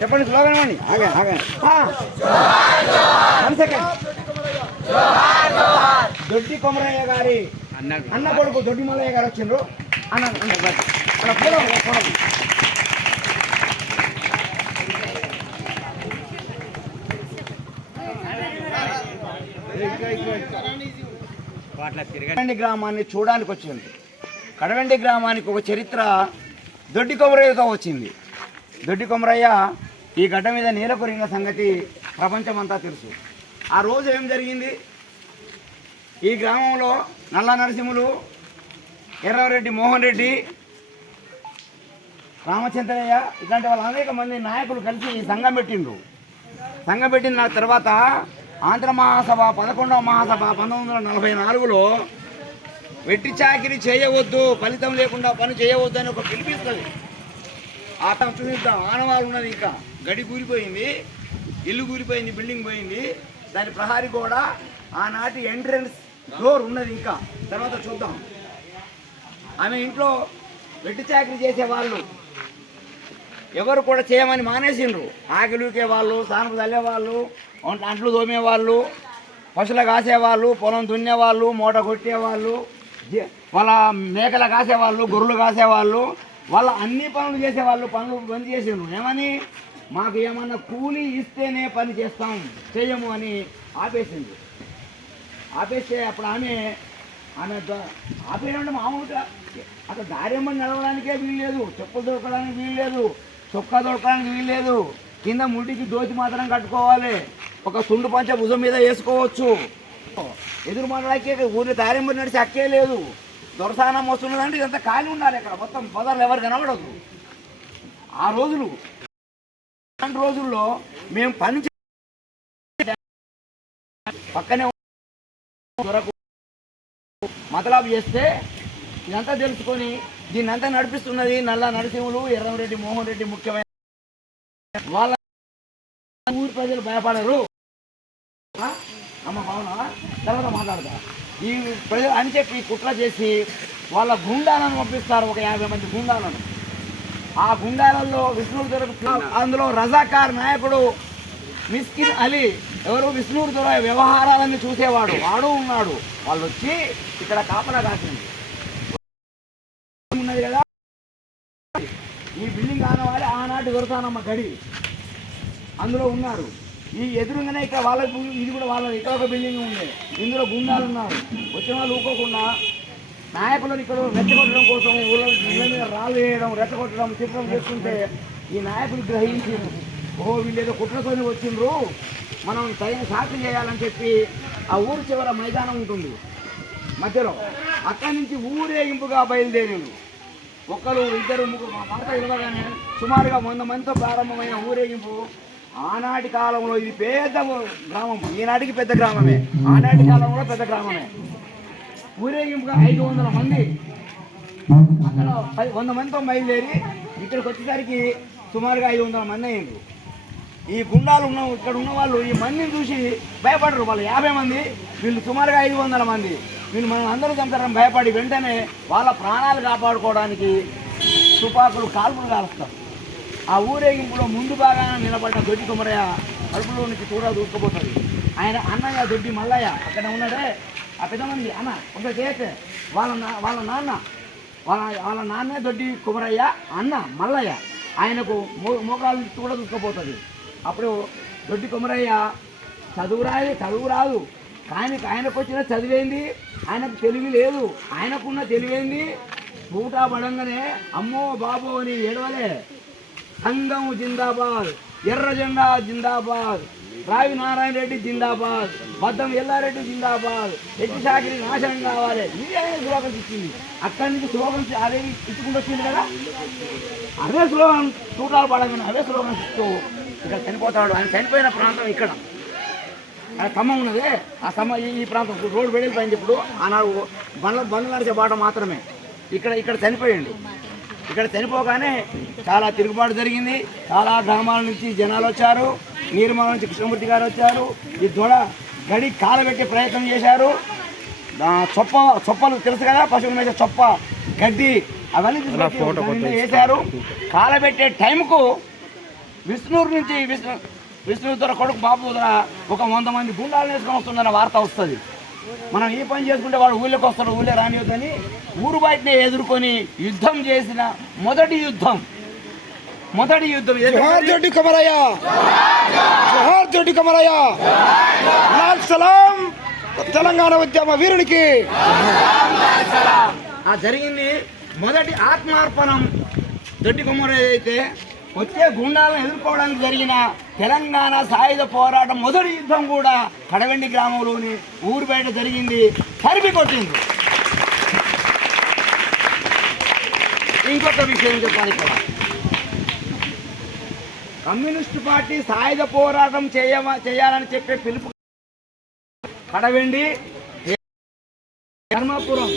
చెప్పండి స్లోగన్ అండి. దొడ్డి కొమరయ్య గారి అన్న కొడుకు దొడ్డి మల్లయ్య గారు వచ్చిండ్రు. కడవెండి గ్రామాన్ని చూడడానికి వచ్చింది. కడవెండి గ్రామానికి ఒక చరిత్ర దొడ్డి కొమరయ్యతో వచ్చింది. దొడ్డి కొమరయ్య ఈ గడ్డ మీద నేల కొరిగిన సంగతి ప్రపంచమంతా తెలుసు. ఆ రోజు ఏం జరిగింది? ఈ గ్రామంలో నల్ల నరసింహులు, ఎర్రరెడ్డి మోహన్ రెడ్డి, రామచంద్రయ్య ఇట్లాంటి వాళ్ళ అనేక మంది నాయకులు కలిసి సంఘం పెట్టిండ్రు. సంఘం పెట్టిన తర్వాత ఆంధ్ర మహాసభ 11వ మహాసభ 1944లో వెట్టి చాకిరి చేయవద్దు, ఫలితం లేకుండా పని చేయవద్దు అని ఒక పిలిపిస్తుంది. ఆ చూద్దాం, ఆనవాళ్ళు ఉన్నది. ఇంకా గడి కూలిపోయింది, ఇల్లు కూలిపోయింది, బిల్డింగ్ పోయింది. దాని ప్రహారీ కూడా ఆనాటి ఎంట్రన్స్ డోర్ ఉన్నది. ఇంకా తర్వాత చూద్దాం. ఆమె ఇంట్లో వెట్టి చాకిరి చేసేవాళ్ళు ఎవరు కూడా చేయమని మానేసిండ్రు. ఆకిలుకే వాళ్ళు, సానులు చల్లేవాళ్ళు, అంట్లు తోమేవాళ్ళు, పశువులు కాసేవాళ్ళు, పొలం దున్నేవాళ్ళు, మూట కొట్టేవాళ్ళు, వాళ్ళ మేకలు కాసేవాళ్ళు, గొర్రెలు కాసేవాళ్ళు, వాళ్ళ అన్ని పనులు చేసేవాళ్ళు. పనులు బంద్ చేసిండ్రు. ఏమని? మాకు ఏమన్నా కూలీ ఇస్తేనే పని చేస్తాం, చెయ్యము అని ఆపేసింది. ఆపేస్తే అప్పుడు ఆమె ఆపేయడం మామూలుగా అక్కడ దారేమని నడవడానికే వీల్లేదు, చెప్పులు దొరకడానికి వీల్లేదు, చొక్కా దొరకడానికి వీల్లేదు, కింద ముడికి దోచి మాత్రం కట్టుకోవాలి, ఒక సుండు పంచ భుజం మీద వేసుకోవచ్చు. ఎదురు మాట్లాడికే ఊరి దారేమని నడిచి అక్కే లేదు. దొరసానం వస్తున్నదంటే ఇదంతా ఖాళీ ఉండాలి. ఇక్కడ మొత్తం పదార్లు ఎవరు కనబడదు. ఆ రోజులు రోజుల్లో మేము పని పక్కనే దొరకు మతలాబు చేస్తే ఇదంతా తెలుసుకొని దీన్ని అంతా నడిపిస్తున్నది నల్ల నరసింహులు, ఎర్రంరెడ్డి మోహన్ రెడ్డి. ముఖ్యమైన వాళ్ళ ఊరి ప్రజలు భయపడరు. అమ్మ బాగున్నా, తర్వాత మాట్లాడతా. ఈ ప్రజలు అని చెప్పి కుట్ర చేసి వాళ్ళ గుండాలను పంపిస్తారు, ఒక 50 మంది గుండాలను. ఆ గుండాలలో విష్ణువు దొర, అందులో రజాకార్ నాయకుడు మిస్కిన్ అలీ, ఎవరు విష్ణువు దొర వ్యవహారాలన్నీ చూసేవాడు, వాడు ఉన్నాడు. వాళ్ళు వచ్చి ఇక్కడ కాపలా కాసింది ఉన్నది కదా. ఈ బిల్డింగ్ ఆనవాలి ఆనాటి దొరసానమ్మ గడి అందులో ఉన్నారు. ఈ ఎదురుగానే ఇక్కడ వాళ్ళ ఇది కూడా వాళ్ళ ఇక్కడ ఒక బిల్డింగ్ ఉంది, ఇందులో గుండాలు ఉన్నారు. వచ్చిన వాళ్ళు ఊకోకుండా నాయకులను ఇక్కడ రెచ్చగొట్టడం కోసం ఊళ్ళ మీద రాళ్ళు వేయడం, రెచ్చగొట్టడం, చిత్రం చేస్తుంటే ఈ నాయకులు గ్రహించి వీళ్ళేదో కుట్రతోనే వచ్చిండ్రు, మనం తగిన సాక్షి చేయాలని చెప్పి ఆ ఊరు చివర మైదానం ఉంటుంది మధ్యలో, అక్కడి నుంచి ఊరేగింపుగా బయలుదేరిండు. ఒక్కరు ఇద్దరు ముగ్గురు మాట ఇవ్వగానే సుమారుగా 100 మందితో ప్రారంభమైన ఊరేగింపు. ఆనాటి కాలంలో ఇది పెద్ద గ్రామం, ఈనాటికి పెద్ద గ్రామమే, ఆనాటి కాలంలో పెద్ద గ్రామమే. ఊరేగింపుగా 500 మంది అక్కడ 100 మందితో బయలుదేరి ఇక్కడికి వచ్చేసరికి సుమారుగా 500 మంది అయ్యింది. ఈ గుండాలు ఇక్కడ ఉన్న వాళ్ళు ఈ మందిని చూసి భయపడరు. వాళ్ళు 50 మంది, వీళ్ళు సుమారుగా 500 మంది. వీళ్ళు మనం అందరూ చంపుతారని భయపడి వెంటనే వాళ్ళ ప్రాణాలు కాపాడుకోవడానికి తుపాకులు కాల్పులు కాలుస్తారు. ఆ ఊరేగింపులో ముందు బాగా నిలబడ్డ దొడ్డి కొమరయ్య కడుపులో నుంచి కూడా దూసుకుపోతుంది. ఆయన అన్నయ్య దొడ్డి మల్లయ్య అక్కడ ఉన్నాడే, ఆ పెద్ద మంది అన్న ఒక చేస్తే వాళ్ళ నాన్నే దొడ్డి కొమరయ్య అన్న మల్లయ్య. ఆయనకు మోకాలు నుంచి కూడా దూసుకుపోతుంది. అప్పుడు దొడ్డి కొమరయ్య చదువు రాదు, కానీ ఆయనకు వచ్చిన చదివేంది, ఆయనకు తెలివి లేదు. ఆయనకున్న తెలివేంది, పూటా పడంగానే అమ్మో బాబో అని ఏడవలే. సంఘం జిందాబాద్, ఎర్ర జెండా జిందాబాద్, రావి నారాయణ రెడ్డి జిందాబాద్, బద్దం ఎల్లారెడ్డి జిందాబాద్, ఎట్టి చాకిరి నాశనం కావాలి, ఇదే స్లోగన్స్ ఇచ్చింది. అక్కడి నుంచి స్లోగన్స్ అదే ఇచ్చుకుంటూ వచ్చింది కదా, అదే స్లోగన్ చూడాలి పడగానే అదే స్లోగన్స్ ఇస్తూ ఇక్కడ చనిపోతాడు. ఆయన చనిపోయిన ప్రాంతం ఇక్కడ ఖమ్మం ఉన్నది. ఆ ఖమ్మం ఈ ప్రాంతం రోడ్డు వెళ్ళిపోయింది. ఇప్పుడు ఆనాడు బండ్లు నడిచే బాట మాత్రమే. ఇక్కడ చనిపోయింది. ఇక్కడ చనిపోగానే చాలా తిరుగుబాటు జరిగింది. చాలా గ్రామాల నుంచి జనాలు వచ్చారు. నీర్మల నుంచి కృష్ణమూర్తి గారు వచ్చారు. ఈ దొడ గడి కాలబెట్టే ప్రయత్నం చేశారు. చొప్పలు తెలుసు కదా, పశువుల మీద చొప్ప, గడ్డి అవన్నీ వేశారు. కాలబెట్టే టైంకు విష్ణూరు నుంచి విష్ణువుతర కొడుకు బాబుతర ఒక 100 మంది గుండాలు వేసుకొని వస్తుందన్న వార్త వస్తుంది. మనం ఈ పని చేసుకుంటే వాడు ఊళ్ళోకి వస్తాడు, ఊళ్ళో రానివద్దని ఊరు బయటనే ఎదుర్కొని యుద్ధం చేసిన మొదటి యుద్ధం జోహార్ జోడి కమరయ్య, జోహార్ జోడి కమరయ్య, లాల్ సలాం తెలంగాణ ఉద్యమ వీరునికి. జరిగింది మొదటి ఆత్మార్పణం దొడ్డి కొమ్మరయ్య అయితే వచ్చే గుండాలను ఎదుర్కోవడానికి జరిగిన తెలంగాణ సాయుధ పోరాటం మొదటి యుద్ధం కూడా కడవెండి గ్రామంలోని ఊరు బయట జరిగింది. తరిమి కొట్టింది. ఇంకొక విషయం చెప్పాలి ఇక్కడ, కమ్యూనిస్టు పార్టీ సాయుధ పోరాటం చేయాలని చెప్పే పిలుపు కడవెండి, ధర్మాపురం